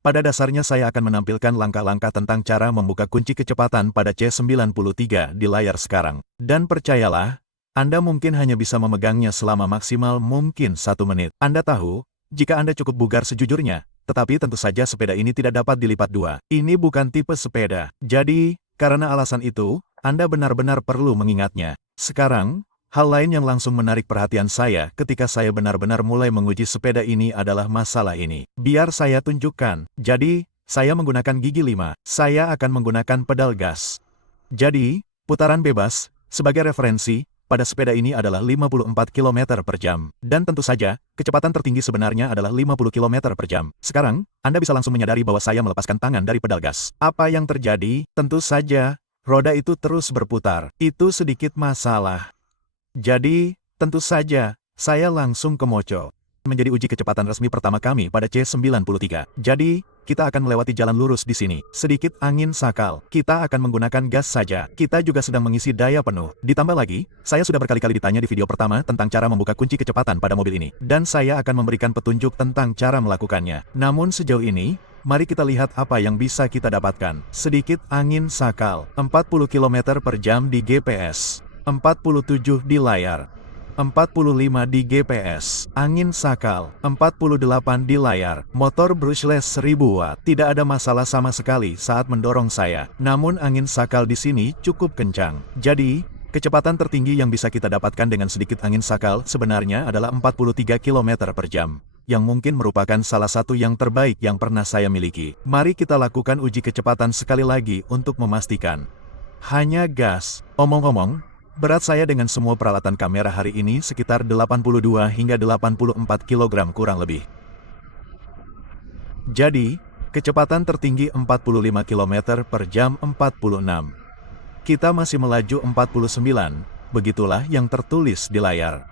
pada dasarnya saya akan menampilkan langkah-langkah tentang cara membuka kunci kecepatan pada C93 di layar sekarang. Dan percayalah, Anda mungkin hanya bisa memegangnya selama maksimal mungkin 1 menit. Anda tahu, jika Anda cukup bugar sejujurnya, tetapi tentu saja sepeda ini tidak dapat dilipat dua. Ini bukan tipe sepeda. Jadi, karena alasan itu, Anda benar-benar perlu mengingatnya. Sekarang, hal lain yang langsung menarik perhatian saya ketika saya benar-benar mulai menguji sepeda ini adalah masalah ini. Biar saya tunjukkan. Jadi, saya menggunakan gigi 5. Saya akan menggunakan pedal gas. Jadi, putaran bebas, sebagai referensi, pada sepeda ini adalah 54 km per jam. Dan tentu saja, kecepatan tertinggi sebenarnya adalah 50 km per jam. Sekarang, Anda bisa langsung menyadari bahwa saya melepaskan tangan dari pedal gas. Apa yang terjadi? Tentu saja, roda itu terus berputar. Itu sedikit masalah. Jadi, tentu saja, saya langsung ke Mocho. Menjadi uji kecepatan resmi pertama kami pada C93. Jadi, kita akan melewati jalan lurus di sini. Sedikit angin sakal. Kita akan menggunakan gas saja. Kita juga sedang mengisi daya penuh. Ditambah lagi, saya sudah berkali-kali ditanya di video pertama tentang cara membuka kunci kecepatan pada mobil ini. Dan saya akan memberikan petunjuk tentang cara melakukannya. Namun sejauh ini, mari kita lihat apa yang bisa kita dapatkan. Sedikit angin sakal. 40 km per jam di GPS. 47 di layar. 45 di GPS, angin sakal, 48 di layar, motor brushless 1000 watt. Tidak ada masalah sama sekali saat mendorong saya. Namun angin sakal di sini cukup kencang. Jadi, kecepatan tertinggi yang bisa kita dapatkan dengan sedikit angin sakal sebenarnya adalah 43 km per jam. Yang mungkin merupakan salah satu yang terbaik yang pernah saya miliki. Mari kita lakukan uji kecepatan sekali lagi untuk memastikan. Hanya gas. Omong-omong, berat saya dengan semua peralatan kamera hari ini sekitar 82 hingga 84 kg kurang lebih. Jadi, kecepatan tertinggi 45 km per jam 46. Kita masih melaju 49, begitulah yang tertulis di layar.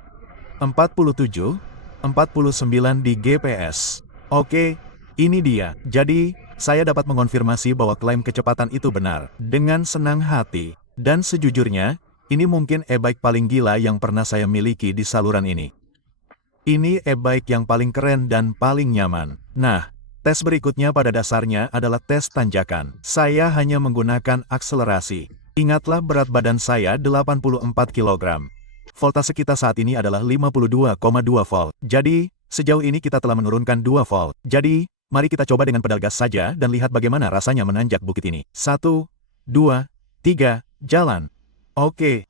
47, 49 di GPS. Oke, ini dia. Jadi, saya dapat mengonfirmasi bahwa klaim kecepatan itu benar. Dengan senang hati. Dan sejujurnya, ini mungkin e-bike paling gila yang pernah saya miliki di saluran ini. Ini e-bike yang paling keren dan paling nyaman. Nah, tes berikutnya pada dasarnya adalah tes tanjakan. Saya hanya menggunakan akselerasi. Ingatlah berat badan saya 84 kg. Voltase kita saat ini adalah 52,2 volt. Jadi, sejauh ini kita telah menurunkan 2 volt. Jadi, mari kita coba dengan pedal gas saja dan lihat bagaimana rasanya menanjak bukit ini. 1, 2, 3, jalan. Oke,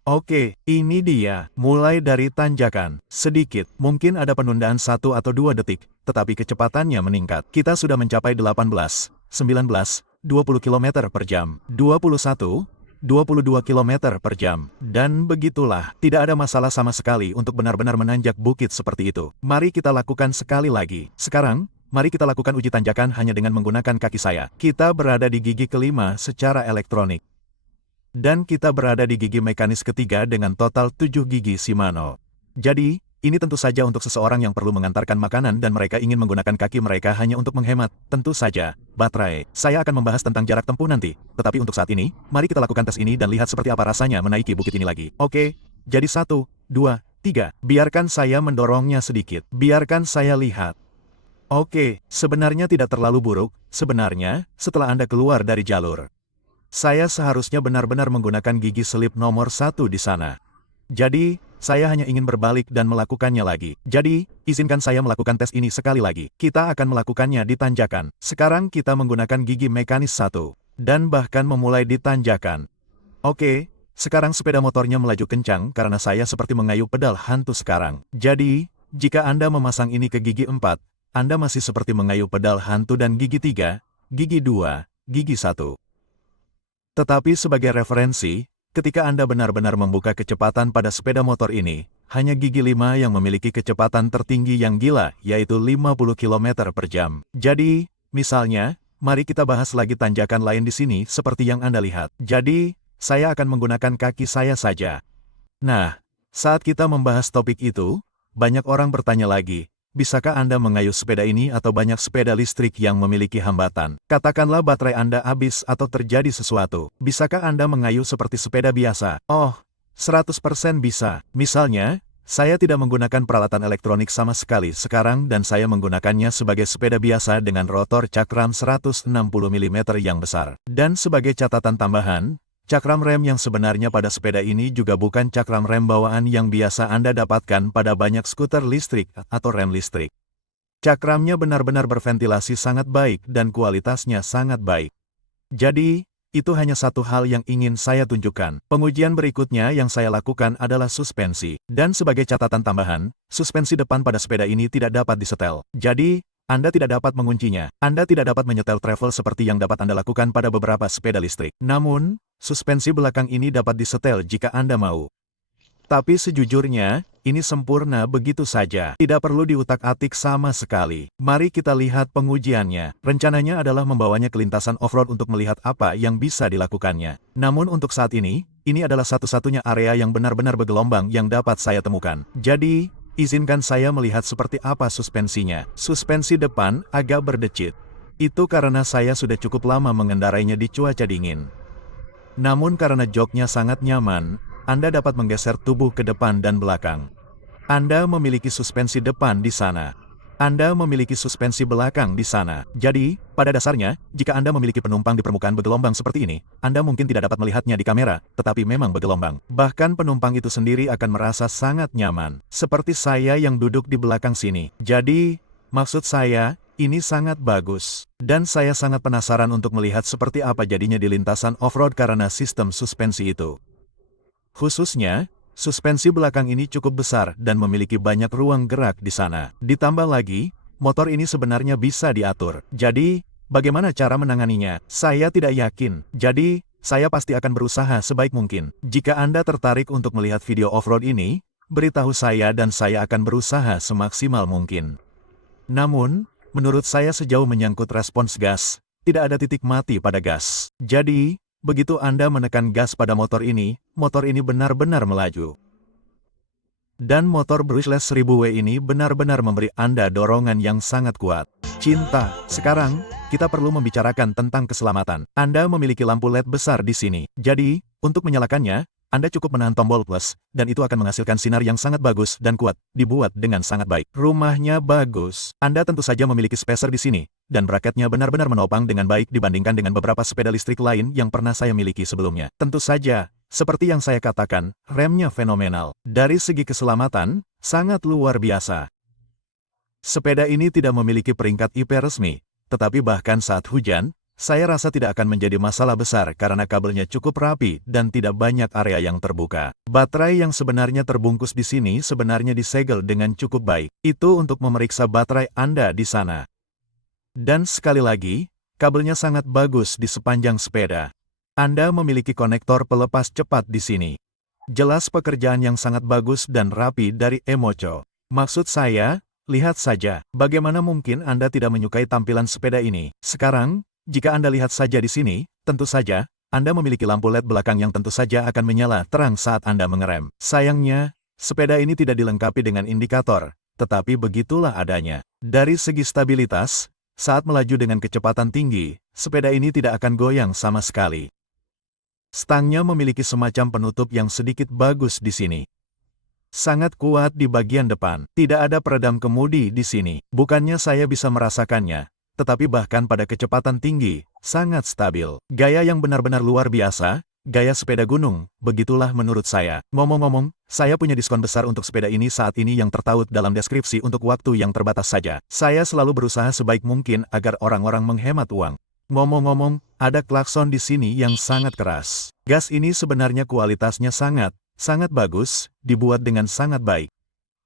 ini dia. Mulai dari tanjakan. Sedikit, mungkin ada penundaan 1 atau 2 detik, tetapi kecepatannya meningkat. Kita sudah mencapai 18, 19, 20 km per jam, 21, 22 km per jam. Dan begitulah, tidak ada masalah sama sekali untuk benar-benar menanjak bukit seperti itu. Mari kita lakukan sekali lagi. Sekarang, mari kita lakukan uji tanjakan hanya dengan menggunakan kaki saya. Kita berada di gigi kelima secara elektronik. Dan kita berada di gigi mekanis ketiga dengan total 7 gigi Shimano. Jadi, ini tentu saja untuk seseorang yang perlu mengantarkan makanan dan mereka ingin menggunakan kaki mereka hanya untuk menghemat, tentu saja, baterai. Saya akan membahas tentang jarak tempuh nanti, tetapi untuk saat ini, mari kita lakukan tes ini dan lihat seperti apa rasanya menaiki bukit ini lagi. Oke, jadi 1, 2, 3. Biarkan saya mendorongnya sedikit. Biarkan saya lihat. Oke, sebenarnya tidak terlalu buruk, sebenarnya, setelah Anda keluar dari jalur. Saya seharusnya benar-benar menggunakan gigi selip nomor 1 di sana. Jadi, saya hanya ingin berbalik dan melakukannya lagi. Jadi, izinkan saya melakukan tes ini sekali lagi. Kita akan melakukannya di tanjakan. Sekarang kita menggunakan gigi mekanis 1. Dan bahkan memulai di tanjakan. Oke, sekarang sepeda motornya melaju kencang karena saya seperti mengayuh pedal hantu sekarang. Jadi, jika Anda memasang ini ke gigi 4, Anda masih seperti mengayuh pedal hantu dan gigi 3, gigi 2, gigi 1. Tetapi sebagai referensi, ketika Anda benar-benar membuka kecepatan pada sepeda motor ini, hanya gigi 5 yang memiliki kecepatan tertinggi yang gila, yaitu 50 km per jam. Jadi, misalnya, mari kita bahas lagi tanjakan lain di sini seperti yang Anda lihat. Jadi, saya akan menggunakan kaki saya saja. Nah, saat kita membahas topik itu, banyak orang bertanya lagi, bisakah Anda mengayuh sepeda ini atau banyak sepeda listrik yang memiliki hambatan? Katakanlah baterai Anda habis atau terjadi sesuatu. Bisakah Anda mengayuh seperti sepeda biasa? Oh, 100% bisa. Misalnya, Saya tidak menggunakan peralatan elektronik sama sekali sekarang dan saya menggunakannya sebagai sepeda biasa dengan rotor cakram 160 mm yang besar. Dan sebagai catatan tambahan, cakram rem yang sebenarnya pada sepeda ini juga bukan cakram rem bawaan yang biasa Anda dapatkan pada banyak skuter listrik atau rem listrik. Cakramnya benar-benar berventilasi sangat baik dan kualitasnya sangat baik. Jadi, itu hanya satu hal yang ingin saya tunjukkan. Pengujian berikutnya yang saya lakukan adalah suspensi. Dan sebagai catatan tambahan, suspensi depan pada sepeda ini tidak dapat disetel. Jadi, Anda tidak dapat menguncinya. Anda tidak dapat menyetel travel seperti yang dapat Anda lakukan pada beberapa sepeda listrik. Namun, suspensi belakang ini dapat disetel jika Anda mau. Tapi sejujurnya, ini sempurna begitu saja. Tidak perlu diutak-atik sama sekali. Mari kita lihat pengujiannya. Rencananya adalah membawanya ke lintasan off-road untuk melihat apa yang bisa dilakukannya. Namun untuk saat ini adalah satu-satunya area yang benar-benar bergelombang yang dapat saya temukan. Jadi, izinkan saya melihat seperti apa suspensinya. Suspensi depan agak berdecit. Itu karena saya sudah cukup lama mengendarainya di cuaca dingin. Namun karena joknya sangat nyaman, Anda dapat menggeser tubuh ke depan dan belakang. Anda memiliki suspensi depan di sana. Anda memiliki suspensi belakang di sana. Jadi, pada dasarnya, jika Anda memiliki penumpang di permukaan bergelombang seperti ini, Anda mungkin tidak dapat melihatnya di kamera, tetapi memang bergelombang. Bahkan penumpang itu sendiri akan merasa sangat nyaman. Seperti saya yang duduk di belakang sini. Jadi, maksud saya, ini sangat bagus. Dan saya sangat penasaran untuk melihat seperti apa jadinya di lintasan off-road karena sistem suspensi itu. Khususnya, suspensi belakang ini cukup besar dan memiliki banyak ruang gerak di sana. Ditambah lagi, motor ini sebenarnya bisa diatur. Jadi, bagaimana cara menanganinya? Saya tidak yakin. Jadi, saya pasti akan berusaha sebaik mungkin. Jika Anda tertarik untuk melihat video off-road ini, beritahu saya dan saya akan berusaha semaksimal mungkin. Namun, menurut saya sejauh menyangkut respons gas, tidak ada titik mati pada gas. Jadi, begitu Anda menekan gas pada motor ini benar-benar melaju. Dan motor brushless 1000W ini benar-benar memberi Anda dorongan yang sangat kuat. Cinta, sekarang, kita perlu membicarakan tentang keselamatan. Anda memiliki lampu LED besar di sini. Jadi, untuk menyalakannya, Anda cukup menahan tombol plus, dan itu akan menghasilkan sinar yang sangat bagus dan kuat, dibuat dengan sangat baik. Rumahnya bagus. Anda tentu saja memiliki spacer di sini, dan braketnya benar-benar menopang dengan baik dibandingkan dengan beberapa sepeda listrik lain yang pernah saya miliki sebelumnya. Tentu saja, seperti yang saya katakan, remnya fenomenal. Dari segi keselamatan, sangat luar biasa. Sepeda ini tidak memiliki peringkat IP resmi, tetapi bahkan saat hujan, saya rasa tidak akan menjadi masalah besar karena kabelnya cukup rapi dan tidak banyak area yang terbuka. Baterai yang sebenarnya terbungkus di sini sebenarnya disegel dengan cukup baik. Itu untuk memeriksa baterai Anda di sana. Dan sekali lagi, kabelnya sangat bagus di sepanjang sepeda. Anda memiliki konektor pelepas cepat di sini. Jelas pekerjaan yang sangat bagus dan rapi dari Emoco. Maksud saya, lihat saja, bagaimana mungkin Anda tidak menyukai tampilan sepeda ini. Sekarang, jika Anda lihat saja di sini, tentu saja, Anda memiliki lampu LED belakang yang tentu saja akan menyala terang saat Anda mengerem. Sayangnya, sepeda ini tidak dilengkapi dengan indikator, tetapi begitulah adanya. Dari segi stabilitas, saat melaju dengan kecepatan tinggi, sepeda ini tidak akan goyang sama sekali. Stangnya memiliki semacam penutup yang sedikit bagus di sini. Sangat kuat di bagian depan. Tidak ada peredam kemudi di sini. Bukannya saya bisa merasakannya, tetapi bahkan pada kecepatan tinggi, sangat stabil. Gaya yang benar-benar luar biasa, gaya sepeda gunung, begitulah menurut saya. Ngomong-ngomong, saya punya diskon besar untuk sepeda ini saat ini yang tertaut dalam deskripsi untuk waktu yang terbatas saja. Saya selalu berusaha sebaik mungkin agar orang-orang menghemat uang. Ngomong-ngomong, ada klakson di sini yang sangat keras. Gas ini sebenarnya kualitasnya sangat bagus, dibuat dengan sangat baik.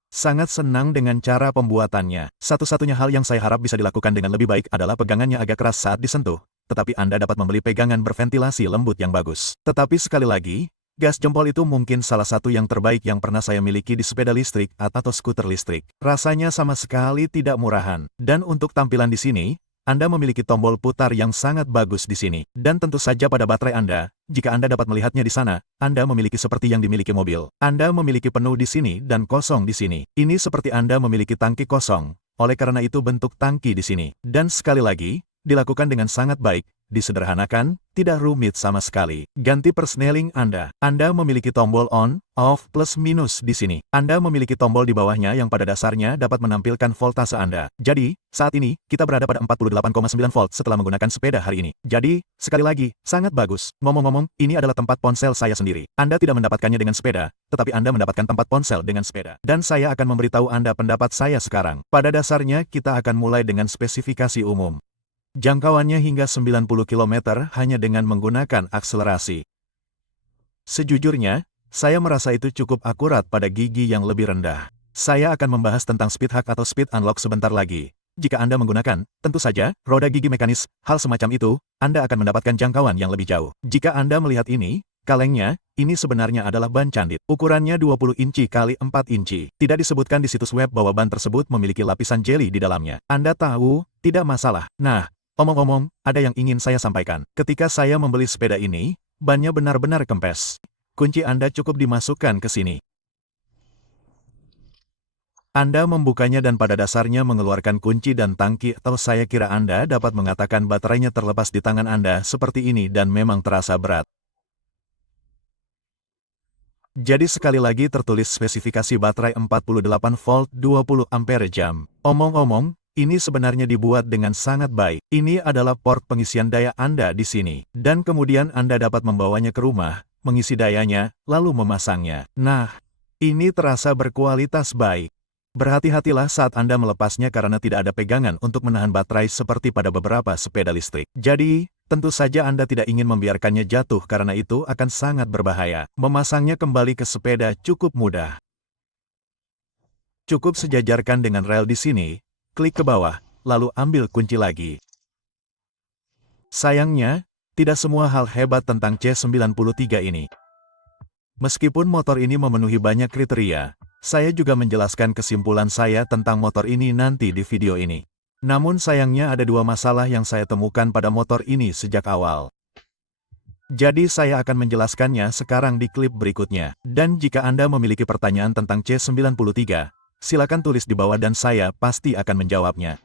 Sangat senang dengan cara pembuatannya. Satu-satunya hal yang saya harap bisa dilakukan dengan lebih baik adalah pegangannya agak keras saat disentuh, tetapi Anda dapat membeli pegangan berventilasi lembut yang bagus. Tetapi sekali lagi, gas jempol itu mungkin salah satu yang terbaik yang pernah saya miliki di sepeda listrik atau skuter listrik. Rasanya sama sekali tidak murahan. Dan untuk tampilan di sini, Anda memiliki tombol putar yang sangat bagus di sini. Dan tentu saja pada baterai Anda, jika Anda dapat melihatnya di sana, Anda memiliki seperti yang dimiliki mobil. Anda memiliki penuh di sini dan kosong di sini. Ini seperti Anda memiliki tangki kosong, oleh karena itu bentuk tangki di sini. Dan sekali lagi, dilakukan dengan sangat baik, disederhanakan, tidak rumit sama sekali. Ganti persneling Anda. Anda memiliki tombol on, off, plus minus di sini. Anda memiliki tombol di bawahnya yang pada dasarnya dapat menampilkan voltase Anda. Jadi, saat ini, kita berada pada 48,9 volt setelah menggunakan sepeda hari ini. Jadi, sekali lagi, sangat bagus. Ngomong-ngomong, ini adalah tempat ponsel saya sendiri. Anda tidak mendapatkannya dengan sepeda, tetapi Anda mendapatkan tempat ponsel dengan sepeda. Dan saya akan memberitahu Anda pendapat saya sekarang. Pada dasarnya, kita akan mulai dengan spesifikasi umum. Jangkauannya hingga 90 km hanya dengan menggunakan akselerasi. Sejujurnya, saya merasa itu cukup akurat pada gigi yang lebih rendah. Saya akan membahas tentang speed hack atau speed unlock sebentar lagi. Jika Anda menggunakan, tentu saja, roda gigi mekanis, hal semacam itu, Anda akan mendapatkan jangkauan yang lebih jauh. Jika Anda melihat ini, kalengnya, ini sebenarnya adalah ban candit. Ukurannya 20 inci kali 4 inci. Tidak disebutkan di situs web bahwa ban tersebut memiliki lapisan jeli di dalamnya. Anda tahu, tidak masalah. Nah, omong-omong, ada yang ingin saya sampaikan. Ketika saya membeli sepeda ini, bannya benar-benar kempes. Kunci Anda cukup dimasukkan ke sini. Anda membukanya dan pada dasarnya mengeluarkan kunci dan tangki, atau saya kira Anda dapat mengatakan baterainya terlepas di tangan Anda seperti ini dan memang terasa berat. Jadi sekali lagi tertulis spesifikasi baterai 48 volt 20 ampere jam. Omong-omong, ini sebenarnya dibuat dengan sangat baik. Ini adalah port pengisian daya Anda di sini. Dan kemudian Anda dapat membawanya ke rumah, mengisi dayanya, lalu memasangnya. Nah, ini terasa berkualitas baik. Berhati-hatilah saat Anda melepasnya karena tidak ada pegangan untuk menahan baterai seperti pada beberapa sepeda listrik. Jadi, tentu saja Anda tidak ingin membiarkannya jatuh karena itu akan sangat berbahaya. Memasangnya kembali ke sepeda cukup mudah. Cukup sejajarkan dengan rel di sini, klik ke bawah, lalu ambil kunci lagi. Sayangnya, tidak semua hal hebat tentang C93 ini. Meskipun motor ini memenuhi banyak kriteria, saya juga menjelaskan kesimpulan saya tentang motor ini nanti di video ini. Namun sayangnya ada dua masalah yang saya temukan pada motor ini sejak awal. Jadi saya akan menjelaskannya sekarang di klip berikutnya. Dan jika Anda memiliki pertanyaan tentang C93, silakan tulis di bawah dan saya pasti akan menjawabnya.